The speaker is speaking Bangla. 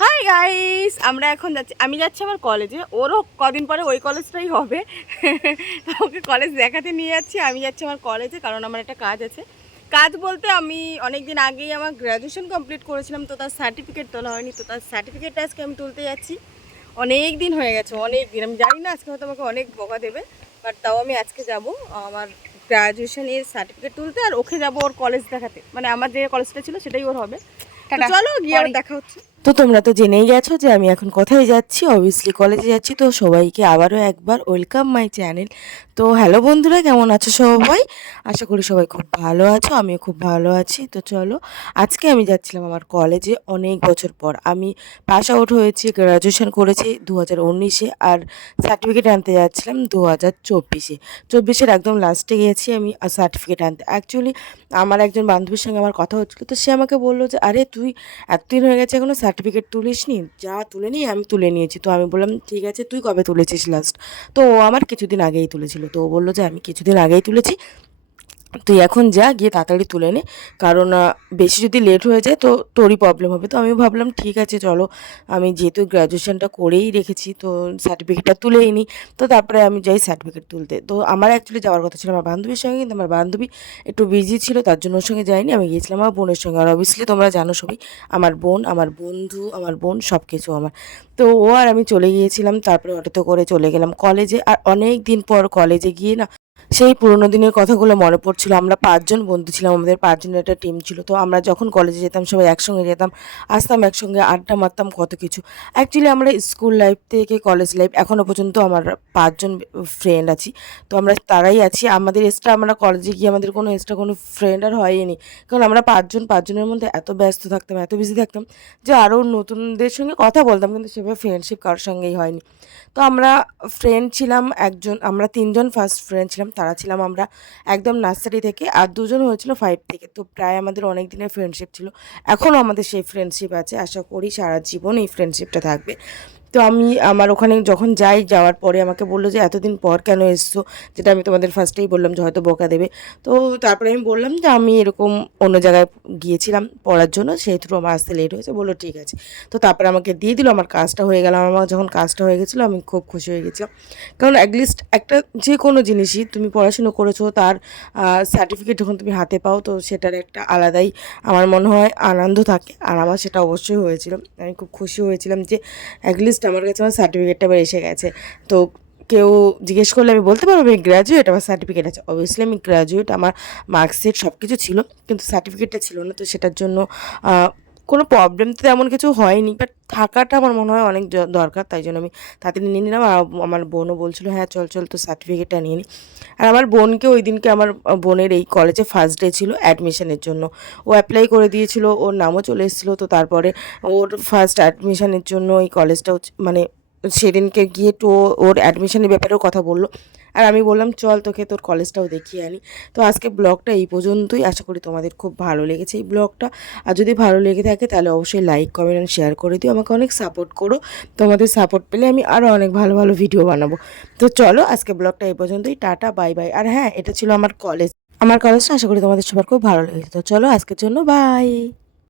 হাই গাইস, আমরা এখন যাচ্ছি, আমি যাচ্ছি আমার কলেজে। ওরও কদিন পরে ওই কলেজটাই হবে। ওকে কলেজ দেখাতে নিয়ে যাচ্ছি। আমি যাচ্ছি আমার কলেজে, কারণ আমার একটা কাজ আছে। কাজ বলতে আমি অনেক দিন আগেই আমার গ্র্যাজুয়েশন কমপ্লিট করেছিলাম, তো তার সার্টিফিকেট তোলা হয়নি। তো তার সার্টিফিকেটটা আজকে আমি তুলতে যাচ্ছি। অনেক দিন হয়ে গেছে, অনেক দিন। আমি জানি না আজকে হয়তো আমাকে অনেক বকা দেবে, বাট তাও আমি আজকে যাব আমার গ্র্যাজুয়েশনের সার্টিফিকেট তুলতে। আর ওকে যাব ওর কলেজ দেখাতে, মানে আমার যে কলেজটা ছিল সেটাই ওর হবে। চলো গিয়ে আবার দেখা হচ্ছে। তো তোমরা তো জেনেই গেছো যে আমি এখন কোথায় যাচ্ছি। অবভিয়াসলি কলেজে যাচ্ছি। তো সবাইকে আবারও একবার ওয়েলকাম মাই চ্যানেল। তো হ্যালো বন্ধুরা, কেমন আছো সবাই? আশা করি সবাই খুব ভালো আছো, আমিও খুব ভালো আছি। তো চলো, আজকে আমি যাচ্ছিলাম আমার কলেজে অনেক বছর পর। আমি পাস আউট হয়েছি, গ্র্যাজুয়েশন করেছি 2019-এ, আর সার্টিফিকেট আনতে যাচ্ছিলাম 2024-এ। 24-এর একদম লাস্টে গিয়েছি আমি সার্টিফিকেট আনতে। অ্যাকচুয়ালি আমার একজন বান্ধবীর সঙ্গে আমার কথা হচ্ছিলো, তো সে আমাকে বললো যে আরে তুই এতদিন হয়ে গেছে এখনও সার্টিফিকেট তুলিসনি, যা তুলে নিই। আমি তুলে নিয়েছি। তো আমি বললাম ঠিক আছে, তুই কবে তুলেছিস লাস্ট? তো ও আমার কিছুদিন আগেই তুলেছিল। তো ও বললো যে আমি কিছুদিন আগেই তুলেছি, তুই এখন যা, গিয়ে তাড়াতাড়ি তুলে নে, কারণ বেশি যদি লেট হয়ে যায় তো তোরই প্রবলেম হবে। তো আমি ভাবলাম ঠিক আছে চলো, আমি যেহেতু গ্র্যাজুয়েশনটা করেই রেখেছি তো সার্টিফিকেটটা তুলেই নিই। তো তারপরে আমি যাই সার্টিফিকেট তুলতে। তো আমার অ্যাকচুয়ালি যাওয়ার কথা ছিল আমার বান্ধবীর সঙ্গে, কিন্তু আমার বান্ধবী একটু বিজি ছিল, তার জন্য ওর সঙ্গে যাইনি। আমি গিয়েছিলাম আমার বোনের সঙ্গে। আর অবভিয়াসলি তোমরা জানো সবাই, আমার বোন, আমার বন্ধু, আমার বোন সব কিছু আমার। তো ও আর আমি চলে গিয়েছিলাম, তারপরে অটোতে করে চলে গেলাম কলেজে। আর অনেক দিন পর কলেজে গিয়ে না সেই পুরোনো দিনের কথাগুলো মনে পড়ছিল। আমরা 5 জন বন্ধু ছিলাম, আমাদের 5 জনের একটা টিম ছিল। তো আমরা যখন কলেজে যেতাম সবাই একসঙ্গে যেতাম, আসতাম একসঙ্গে, আড্ডা মারতাম, কত কিছু। অ্যাকচুয়ালি আমরা স্কুল লাইফ থেকে কলেজ লাইফ এখনও পর্যন্ত আমার 5 জন ফ্রেন্ড আছি। তো আমরা তারাই আছি। আমাদের এক্সট্রা আমরা কলেজে গিয়ে আমাদের কোনো এক্সট্রা কোনো ফ্রেন্ড আর হয়নি, কারণ আমরা 5 জন 5 জনের মধ্যে এত ব্যস্ত থাকতাম, এত বিজি থাকতাম যে আরও নতুনদের সঙ্গে কথা বলতাম, কিন্তু সেভাবে ফ্রেন্ডশিপ কারোর সঙ্গেই হয়নি। তো আমরা ফ্রেন্ড ছিলাম একজন, আমরা 3 জন ফার্স্ট ফ্রেন্ড ছিলাম। তারা ছিলাম আমরা একদম নার্সারি থেকে, আর 2 জন হয়েছিল 5 থেকে। তো প্রায় আমাদের অনেক দিনের ফ্রেন্ডশিপ ছিল। এখনও আমাদের সেই ফ্রেন্ডশিপ আছে। আশা করি সারা জীবন এই ফ্রেন্ডশিপটা থাকবে। তো আমি আমার ওখানে যখন যাই, যাওয়ার পরে আমাকে বললো যে এতদিন পর কেন এসছো, যেটা আমি তোমাদের ফার্স্টেই বললাম যে হয়তো বকা দেবে। তো তারপরে আমি বললাম যে আমি এরকম অন্য জায়গায় গিয়েছিলাম পড়ার জন্য, সেই থ্রু আমার আসতে লেট হয়েছে। বললো ঠিক আছে। তো তারপরে আমাকে দিয়ে দিল, আমার কাজটা হয়ে গেল। আমার যখন কাজটা হয়ে গেছিলো আমি খুব খুশি হয়ে গেছিলাম, কারণ অ্যাটলিস্ট একটা যে কোনো জিনিসই তুমি পড়াশুনো করেছো তার সার্টিফিকেট যখন তুমি হাতে পাও, তো সেটার একটা আলাদাই আমার মনে হয় আনন্দ থাকে। আর আমার সেটা অবশ্যই হয়েছিল। আমি খুব খুশি হয়েছিলাম যে অ্যাটলিস্ট আমার কাছে আমার সার্টিফিকেটটা এবার এসে গেছে। তো কেউ জিজ্ঞেস করলে আমি বলতে পারবো আমি গ্র্যাজুয়েট, আমার সার্টিফিকেট আছে। অবভিয়াসলি আমি গ্র্যাজুয়েট, আমার মার্কশিট সব কিছু ছিল, কিন্তু সার্টিফিকেটটা ছিল না। তো সেটার জন্য কোনো প্রবলেম তো তেমন কিছু হয়নি, বাট থাকাটা আমার মনে হয় অনেক দরকার। তাই জন্য আমি তাড়াতাড়ি নিয়ে নিলাম। আর আমার বোনও বলছিল হ্যাঁ চল চল, তো সার্টিফিকেটটা নিয়ে নিই। আর আমার বোনকে ওই দিনকে, আমার বোনের এই কলেজে ফার্স্ট ডে ছিল অ্যাডমিশনের জন্য। ও অ্যাপ্লাই করে দিয়েছিল, ওর নামও চলে এসেছিলো। তো তারপরে ওর ফার্স্ট অ্যাডমিশনের জন্য এই কলেজটাও মানে সেদিনকে গিয়ে তো ওর অ্যাডমিশনের ব্যাপারেও কথা বললো। আর আমি বললাম চল তোকে তোর কলেজটাও দেখিয়ে আনি। তো আজকে ব্লগটা এই পর্যন্তই। আশা করি তোমাদের খুব ভালো লেগেছে এই ব্লগটা। আর যদি ভালো লেগে থাকে তাহলে অবশ্যই লাইক, কমেন্ট অ্যান্ড শেয়ার করে দিও। আমাকে অনেক সাপোর্ট করো। তোমাদের সাপোর্ট পেলে আমি আরও অনেক ভালো ভালো ভিডিও বানাবো। তো চলো আজকে ব্লগটা এই পর্যন্তই। Tata, bye bye. আর হ্যাঁ, এটা ছিল আমার কলেজ। আমার কলেজটা আশা করি তোমাদের সবার খুব ভালো লেগেছে। তো চলো আজকের জন্য বাই।